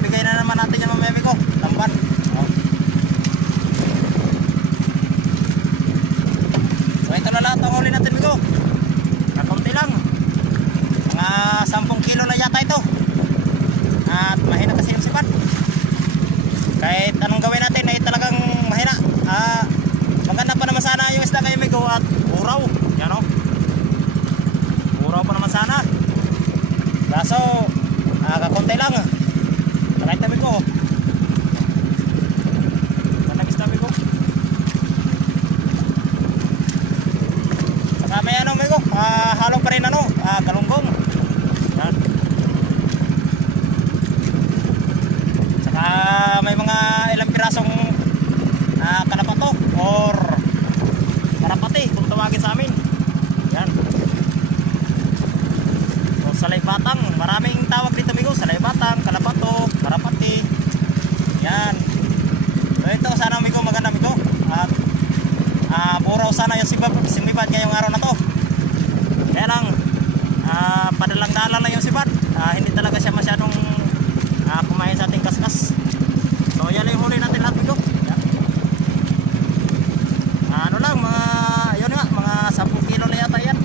ibigay na naman natin yung mamaya ko. Tamban. Oh. So ito na lahat ang huli natin bigo. Kakunti lang. Mga 10 kilo na yata ito. At mahina kasi yung sipat. Kahit anong gawin natin ay talagang mahina. Maganda pa naman sana yung isda kayo bigo at uraw. Yan o. Uraw pa naman sana. Kaso kakunti lang. Nakait na bigo. Managis na bigo. Saka may ano bigo, halo pa rin ano, galunggong. Yan. Saka may mga ilang pirasong kalabato or karapati kung tawagin sa amin. Yan. O salay batang, maraming tawag dito bigo, salay batang, kalabato, karapati. Yan. So ito sana bigo maganda bigo. At buraw sana yung simibad ngayong araw na to. Kaya lang padalang-dalan lang yung sibad. Hindi talaga siya masyadong kumain sa ating kaskas. So yan yung huli natin lahat bigo. Yan. Ano lang yun nga, mga 10 kilo na yata yan.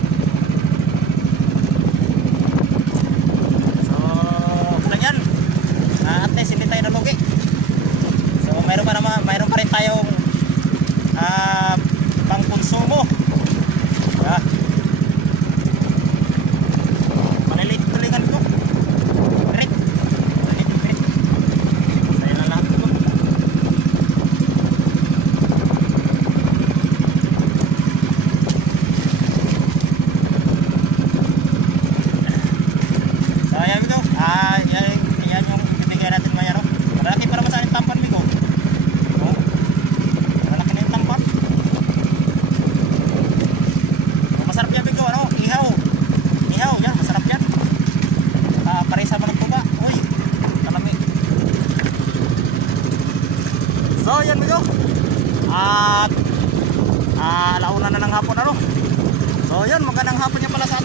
So lang yan. At least hindi tayo nalugi. So mayroon pa rin tayong pang konsumo. Yeah. Maliliit tulingan ko. Great. Great. Saya na lahat ko. So ayan ito. Yan yung ibigay natin maya no. Malaki pa naman sa ating tampan bigo. Oh. Malaki na yung tampan. Masarap yan bigo, ano? Ihaw yan, masarap yan. Parisa mo ng tuba. Uy, kalami. So yan bigo. At alauna na ng hapon ano. So yan, magandang hapon yan pala sa